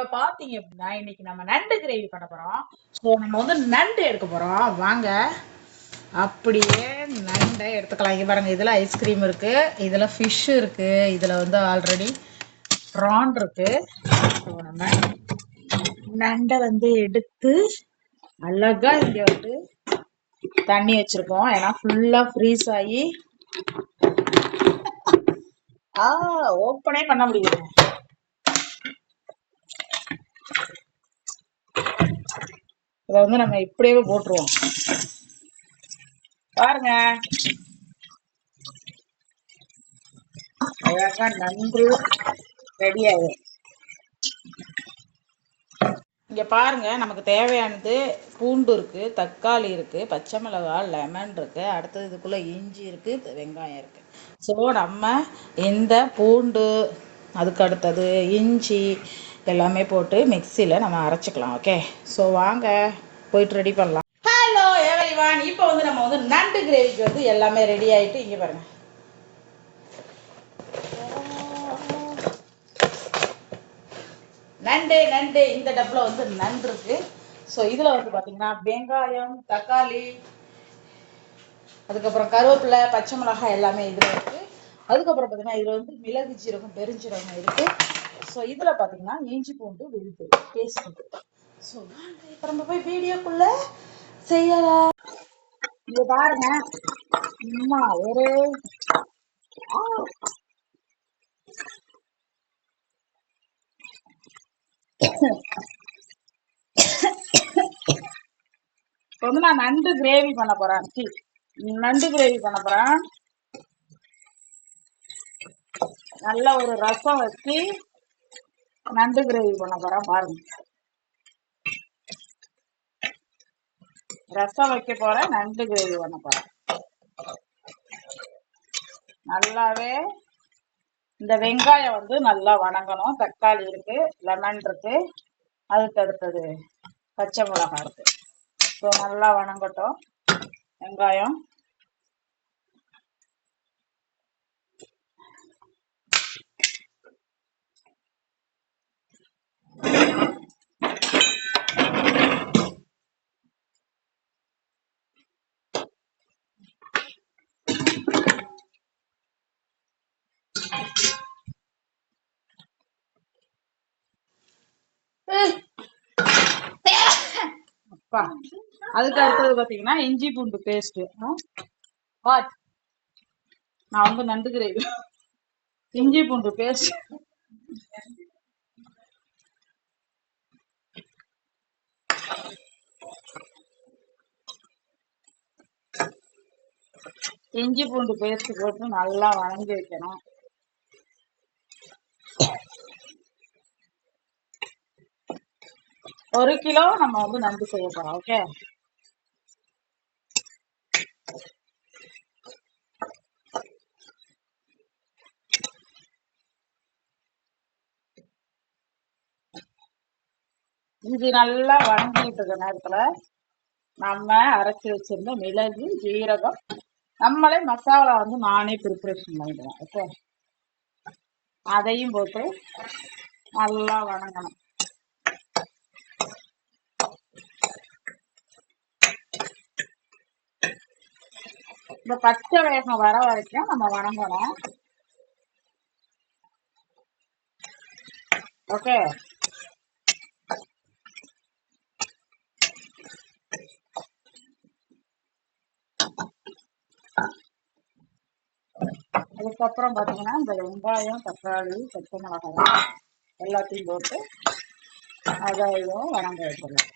இப்ப பாத்தீங்க அப்படின்னா இன்னைக்கு நம்ம நண்டு கிரேவி பண்ண போறோம். ஸோ நம்ம வந்து நண்டு எடுக்க போறோம். வாங்க. அப்படியே நண்டை எடுத்துக்கலாம். இங்க பாருங்க இதுல ஐஸ்கிரீம் இருக்கு. இதுல ஃபிஷ் இருக்கு. இதுல வந்து ஆல்ரெடி ப்ரான் இருக்கு. ஸோ நம்ம நண்டை வந்து எடுத்து அழகா இங்க வந்து தண்ணி வச்சிருக்கோம். ஏன்னா ஃபுல்லா ஃப்ரீஸ் ஆகி ஆ ஓப்பனே பண்ண முடியல. இதை வந்து நம்ம இப்படியே போட்டுருவோம். பாருங்க. அழகா நன்று ரெடி ஆகும் இங்க பாருங்க நமக்கு தேவையானது பூண்டு இருக்கு தக்காளி இருக்கு பச்சை மிளகாய் லெமன் இருக்கு அடுத்தது இதுக்குள்ள இஞ்சி இருக்கு வெங்காயம் இருக்கு. ஸோ நம்ம இந்த பூண்டு அதுக்கு அடுத்தது இஞ்சி எல்லாமே போட்டு மிக்சியில் நம்ம அரைச்சிக்கலாம் ஓகே ஸோ வாங்க போயிட்டு ரெடி பண்ணலாம். ஹலோ எவரிவான் இப்போ வந்து நம்ம வந்து நண்டு கிரேவிக்கு வந்து எல்லாமே ரெடி ஆயிட்டு இங்கே பாருங்க. நண்டு நண்டு. இந்த டப்பில் வந்து நண்டு இருக்கு. ஸோ இதில் வந்து பார்த்தீங்கன்னா வெங்காயம் தக்காளி அதுக்கப்புறம் கருவேப்பிலை பச்சை மிளகாய் எல்லாமே இதில் இருக்குது அதுக்கப்புறம் பார்த்தீங்கன்னா இதில் வந்து மிளகு ஜீரகம் பெருஞ்சீரகம் இருக்கு. ஸோ இதில் பார்த்தீங்கன்னா இஞ்சி பூண்டு விழுது பேஸ்ட் ஸோ இப்போ நம்ம போய் வீடியோக்குள்ள செய்யலாம். இங்க பாருங்க. அம்மா ஒரு இப்போ வந்து நான் நண்டு கிரேவி பண்ண போறேன். சி, நண்டு கிரேவி பண்ண போறேன். நல்ல ஒரு ரசம் வச்சு நண்டு கிரேவி பண்ண போறேன். பாருங்க ரசம் வைக்க போறேன். நண்டு கிரேவி பண்ண போறேன். நல்லாவே இந்த வெங்காயம் வந்து நல்லா வணங்கணும். தக்காளி இருக்கு லெமன் இருக்கு அதுக்கு அடுத்தது பச்சை மிளகாய் இருக்கு. ஸோ நல்லா வணங்கட்டும். வெங்காயம் அப்பா அதுக்கு அடுத்தது பாத்தீங்கன்னா இஞ்சி பூண்டு பேஸ்ட் வாட் நான் வந்து நண்டுகிறேன். இஞ்சி பூண்டு பேஸ்ட் இஞ்சி பூண்டு பேஸ்ட் போட்டு நல்லா வணங்கி வைக்கணும். ஒரு கிலோ நம்ம வந்து நண்டு செய்ய போறோம் ஓகே இஞ்சி நல்லா வணங்கிட்டு இருக்க நேரத்துல நம்ம அரைச்சி வச்சிருந்த மிளகு ஜீரகம் நம்மளே மசாலா வந்து நானே ப்ரிப்பரேஷன் பண்ணிடுவேன் ஓகே அதையும் போட்டு நல்லா வணங்கணும். இந்த பச்சை வேகம் வர வரைக்கும் நம்ம வணங்கணும். ஓகே அதுக்கப்புறம் பார்த்தீங்கன்னா இந்த வெங்காயம் தக்காளி பச்சை மிளகாய் எல்லாத்தையும் போட்டு அதையும் வணங்க வைக்கணும்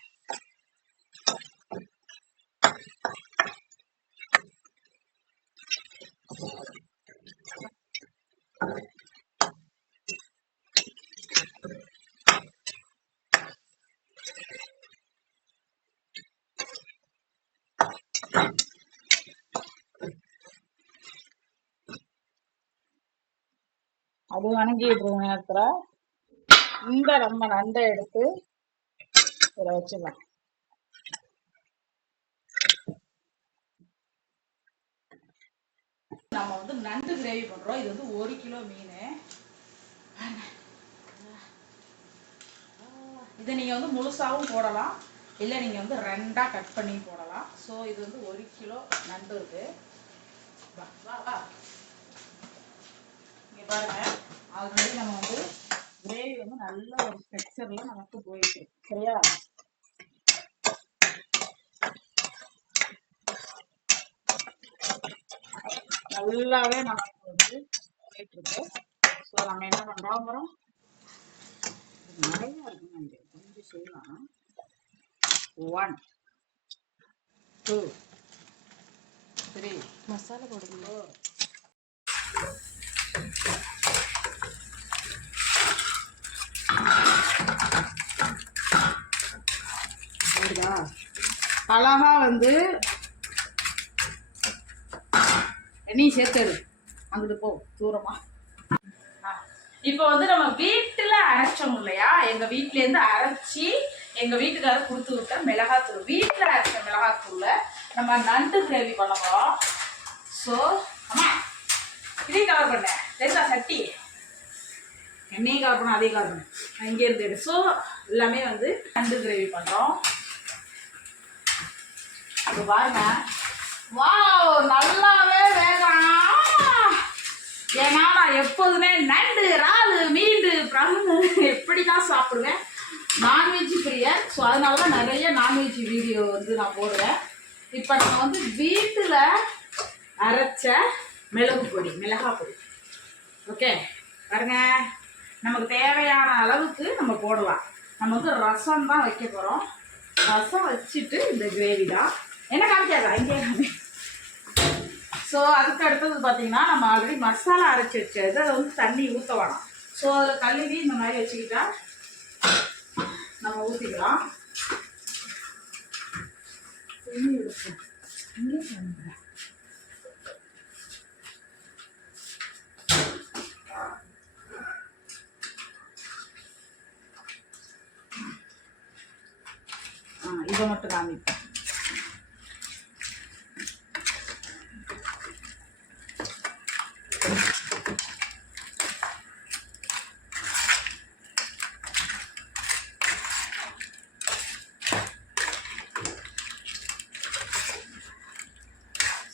அது வணங்கிட்டு இருக்க நேரத்துல. இந்த நம்ம நண்டை எடுத்து இதில் வச்சுக்கலாம். நம்ம வந்து நண்டு கிரேவி பண்றோம். இது வந்து ஒரு கிலோ மீன். இது நீங்கள் வந்து முழுசாகவும் போடலாம். இல்லை நீங்கள் வந்து ரெண்டாக கட் பண்ணி போடலாம். ஸோ இது வந்து ஒரு கிலோ நண்டு இருக்கு. வா வா. பாருங்க. ஆல்ரெடி நம்ம வந்து கிரேவி வந்து நல்ல ஒரு டெக்ஸ்சரில் நமக்கு போயிட்டு. சரியா? நல்லாவே நமக்கு வந்து போயிட்டு இருக்கு. ஸோ நம்ம என்ன பண்ணுறோம் அப்புறம் நிறைய இருக்குங்க கொஞ்சம் செய்யலாம். ஒன் டூ த்ரீ மசாலா போடுங்க. ஃபோர் அழகா வந்து நீ சேர்த்தது அங்கிட்டு போ தூரமா. இப்போ வந்து நம்ம வீட்டில் அரைச்சோம் இல்லையா? எங்கள் வீட்டிலேருந்து அரைச்சி எங்கள் வீட்டுக்காரர் கொடுத்து விட்ட மிளகாத்தூள். வீட்டில் அரைச்ச மிளகாத்தூளில் நம்ம நண்டு கிரேவி பண்ண போகிறோம் ஸோ அம்மா இதையும் கவர் பண்ண. லேசா சட்டி எண்ணெயும் கவர் அதே அதையும் அங்கே இருந்து ஸோ எல்லாமே வந்து நண்டு கிரேவி பண்ணுறோம் இப்போ பாருங்க. வாவ் நல்லாவே வேகாம். ஏன்னா நான் எப்போதுமே நண்டு ராது மீண்டு பிரகு எப்படி தான் சாப்பிடுவேன்? நான்வெஜ் பிரியர் ஸோ அதனால தான் நிறைய நான்வெஜ் வீடியோ வந்து நான் போடுவேன். இப்போ நம்ம வந்து வீட்டில் அரைச்ச மிளகு பொடி மிளகா பொடி. ஓகே. பாருங்க. நமக்கு தேவையான அளவுக்கு நம்ம போடலாம். நம்ம வந்து ரசம் தான் வைக்க போகிறோம் ரசம் வச்சுட்டு இந்த கிரேவி தான். என்ன காமிக்காதா? இங்கே காமி. ஸோ அதுக்கு அடுத்தது பார்த்தீங்கன்னா நம்ம ஆல்ரெடி மசாலா அரைச்சி வச்சது. அதை வந்து தண்ணி ஊற்ற வேணாம். ஸோ அதில் கழுவி இந்த மாதிரி வச்சுக்கிட்டா நம்ம ஊற்றிக்கலாம் தண்ணி ஊற்ற இதை மட்டும் காமிப்பேன்.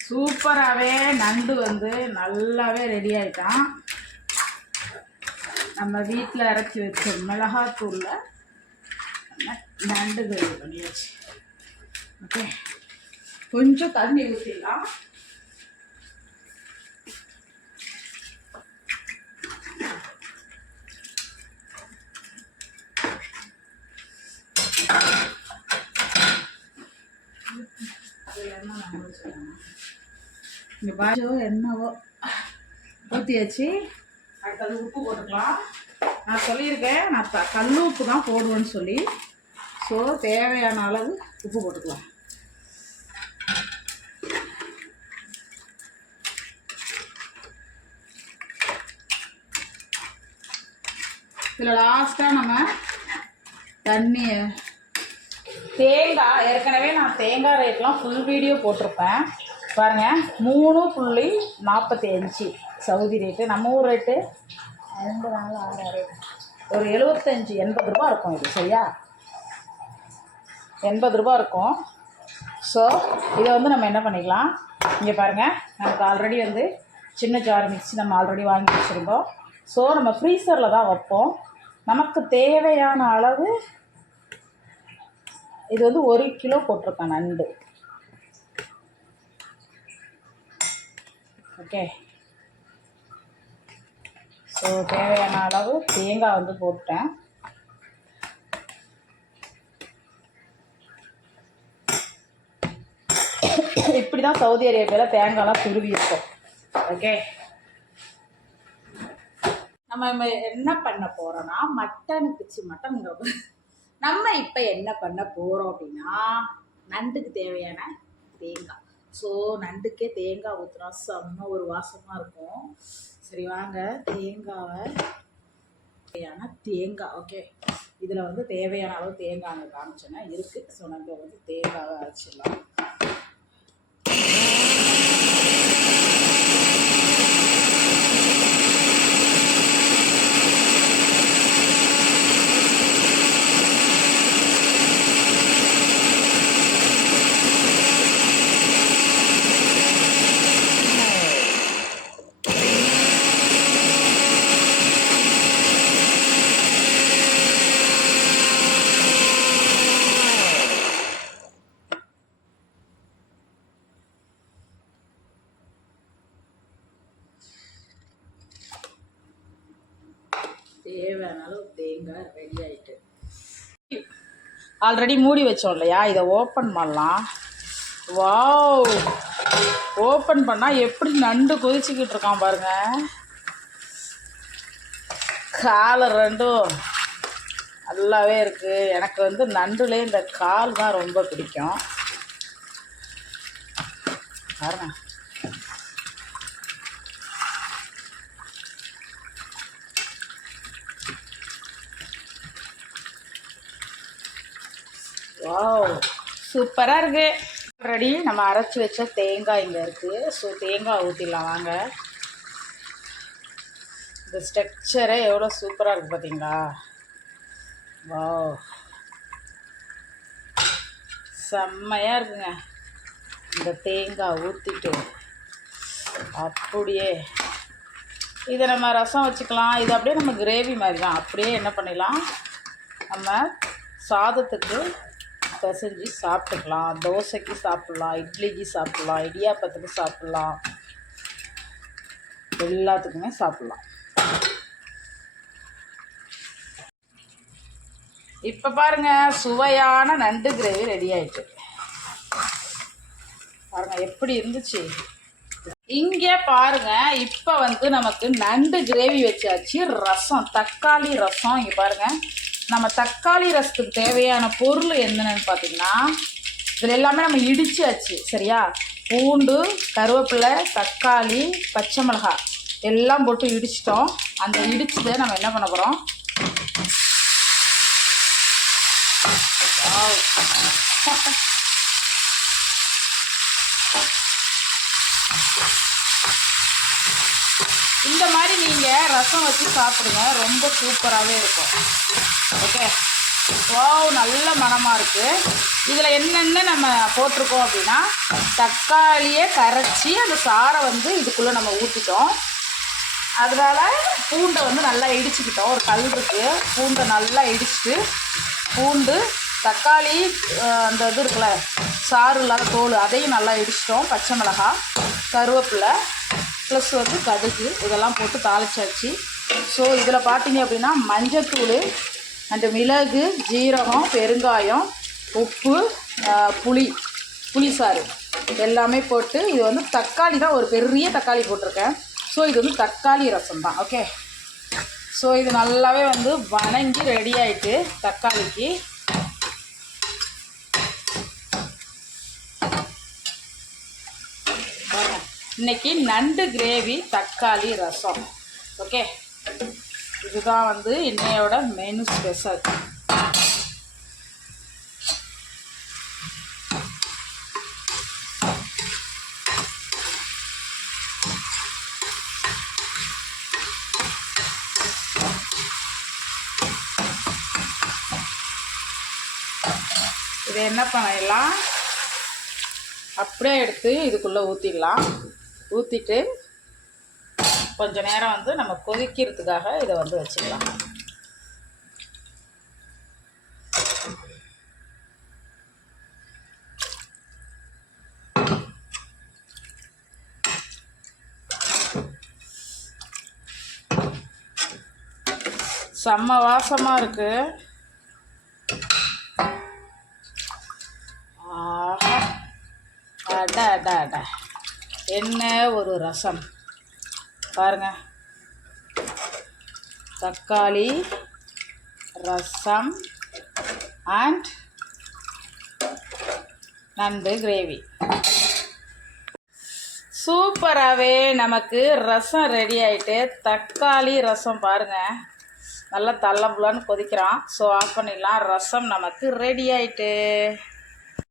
சூப்பராகவே நண்டு வந்து நல்லாவே ரெடி ஆகிட்டான் நம்ம வீட்டில் அரைச்சி வச்ச மிளகாத்தூளில் நண்டு கிரேவி பண்ணியாச்சு ஓகே கொஞ்சம் தண்ணி ஊற்றிடலாம் இங்கே பாஜோ என்னவோ ஊற்றியாச்சு அடுத்தது உப்பு போட்டுக்கலாம் நான் சொல்லியிருக்கேன் நான் த கல் உப்பு தான் போடுவேன்னு சொல்லி ஸோ தேவையான அளவு உப்பு போட்டுக்கலாம். இதில் லாஸ்ட்டாக நம்ம தண்ணியை தேங்காய் ஏற்கனவே நான் தேங்காய் ரேட்லாம் ஃபுல் வீடியோ போட்டிருப்பேன். பாருங்க மூணு புள்ளி நாற்பத்தி அஞ்சு சவுதி ரேட்டு நம்ம ஊர் ரேட்டு ரெண்டு ஆறு ஆறு ஒரு எழுபத்தஞ்சி எண்பது ரூபா இருக்கும் இது சரியா? எண்பது ரூபா இருக்கும். ஸோ இதை வந்து நம்ம என்ன பண்ணிக்கலாம்? இங்கே பாருங்கள் நமக்கு ஆல்ரெடி வந்து சின்ன ஜார் மிக்ஸி நம்ம ஆல்ரெடி வாங்கி வச்சுருந்தோம். ஸோ நம்ம ஃப்ரீசரில் தான் வைப்போம். நமக்கு தேவையான அளவு இது வந்து ஒரு கிலோ போட்டிருக்கேன் நண்டு. ஓகே ஸோ தேவையான அளவு தேங்காய் வந்து போட்டேன். இப்படி தான் சவுதி அரேபியாவில் தேங்காய்லாம் துருவி இருக்கும். ஓகே நம்ம என்ன பண்ண போகிறோன்னா மட்டனுக்கு சி மட்டனுங்க நம்ம இப்போ என்ன பண்ண போகிறோம் அப்படின்னா நண்டுக்கு தேவையான தேங்காய். ஸோ நண்டுக்கே தேங்காய் ஊற்றுனா செம்ம ஒரு வாசமாக இருக்கும். சரி வாங்க. தேங்காவை தேவையான தேங்காய் ஓகே இதில் வந்து தேவையான அளவு தேங்காய் அங்கே காமிச்சேன்னா இருக்குது ஸோ நம்ம வந்து தேங்காவை அரைச்சிடலாம் தேவையான அளவு தேங்காய் ரெடி ஆயிட்டு ஆல்ரெடி மூடி வச்சோம் இல்லையா? இதை ஓப்பன் பண்ணலாம். வாவ் ஓப்பன் பண்ணால் எப்படி நண்டு கொதிச்சுக்கிட்டு இருக்கான் பாருங்க. காலை ரெண்டும் நல்லாவே இருக்குது எனக்கு வந்து நண்டுலே இந்த கால் தான் ரொம்ப பிடிக்கும். பாருங்க. வாவ் சூப்பராக இருக்கு. ஆல்ரெடி நம்ம அரைச்சி வச்ச தேங்காய் இங்கே இருக்குது ஸோ தேங்காய் ஊற்றிடலாம் வாங்க. இந்த ஸ்ட்ரக்சரே எவ்வளோ சூப்பராக இருக்குது பார்த்தீங்களா வாவ் செம்மையாக இருக்குங்க. இந்த தேங்காய் ஊற்றிட்டு அப்படியே இதை நம்ம ரசம் வச்சுக்கலாம். இது அப்படியே நம்ம கிரேவி மாதிரி தான். அப்படியே என்ன பண்ணிடலாம்? நம்ம சாதத்துக்கு பிசைஞ்சு சாப்பிட்டுக்கலாம். தோசைக்கு சாப்பிட்லாம் இட்லிக்கு சாப்பிட்லாம் இடியாப்பத்துக்கு சாப்பிட்லாம். எல்லாத்துக்குமே சாப்பிட்லாம். இப்போ பாருங்க சுவையான நண்டு கிரேவி ரெடி ஆயிட்டு. பாருங்கள் எப்படி இருந்துச்சு? இங்கே பாருங்க இப்போ வந்து நமக்கு நண்டு கிரேவி வச்சாச்சு ரசம் தக்காளி ரசம். இங்கே பாருங்கள் நம்ம தக்காளி ரசத்துக்கு தேவையான பொருள் என்னென்னு பார்த்தீங்கன்னா இதில் எல்லாமே நம்ம இடிச்சாச்சு சரியா? பூண்டு கருவேப்பிலை தக்காளி பச்சை மிளகாய் எல்லாம் போட்டு இடிச்சிட்டோம். அந்த இடிச்சதை நம்ம என்ன பண்ண போகிறோம் இந்த மாதிரி நீங்கள் ரசம் வச்சு சாப்பிடுங்க. ரொம்ப சூப்பராகவே இருக்கும். ஓகே வாவ் நல்ல மணமாக இருக்குது இதில் என்னென்ன நம்ம போட்டிருக்கோம் அப்படின்னா தக்காளியை கரைச்சி அந்த சாரை வந்து இதுக்குள்ளே நம்ம ஊற்றிட்டோம் அதனால் பூண்டை வந்து நல்லா இடிச்சுக்கிட்டோம். ஒரு கல் இருக்குது பூண்டை நல்லா இடிச்சிட்டு பூண்டு தக்காளி அந்த இது இருக்குல்ல சாறு இல்லாத தோல் அதையும் நல்லா இடிச்சிட்டோம். பச்சை மிளகாய் கருவேப்பிலை ப்ளஸ் வந்து கடுகு இதெல்லாம் போட்டு தாளிச்சாச்சு. ஸோ இதில் பார்த்தீங்க அப்படின்னா மஞ்சத்தூள் அண்டு மிளகு ஜீரகம் பெருங்காயம் உப்பு புளி புளி புளிசாறு எல்லாமே போட்டு இது வந்து தக்காளி தான் ஒரு பெரிய தக்காளி போட்டிருக்கேன். ஸோ இது வந்து தக்காளி ரசம் தான் ஓகே ஸோ இது நல்லாவே வந்து வணங்கி ரெடி ஆகிட்டு தக்காளிக்கு. இன்றைக்கி இன்னைக்கு நண்டு கிரேவி தக்காளி ரசம். ஓகே? இதுதான் வந்து இன்னையோட மெனு ஸ்பெஷல் இதை என்ன பண்ணிடலாம் அப்படியே எடுத்து இதுக்குள்ளே ஊற்றிடலாம் ஊற்றிட்டு கொஞ்சம் நேரம் வந்து நம்ம கொதிக்கிறதுக்காக இதை வந்து வச்சுக்கலாம். செம்ம வாசமாக இருக்குது ஆஹா. அட அட அட. என்ன ஒரு ரசம்? பாருங்க. தக்காளி ரசம் அண்ட் நண்டு கிரேவி சூப்பராகவே நமக்கு ரசம் ரெடி ஆகிட்டு தக்காளி ரசம் பாருங்கள் நல்லா தள்ளம்புலான்னு கொதிக்கிறான். ஸோ ஆஃப் பண்ணிடலாம். ரசம் நமக்கு ரெடி ஆகிட்டு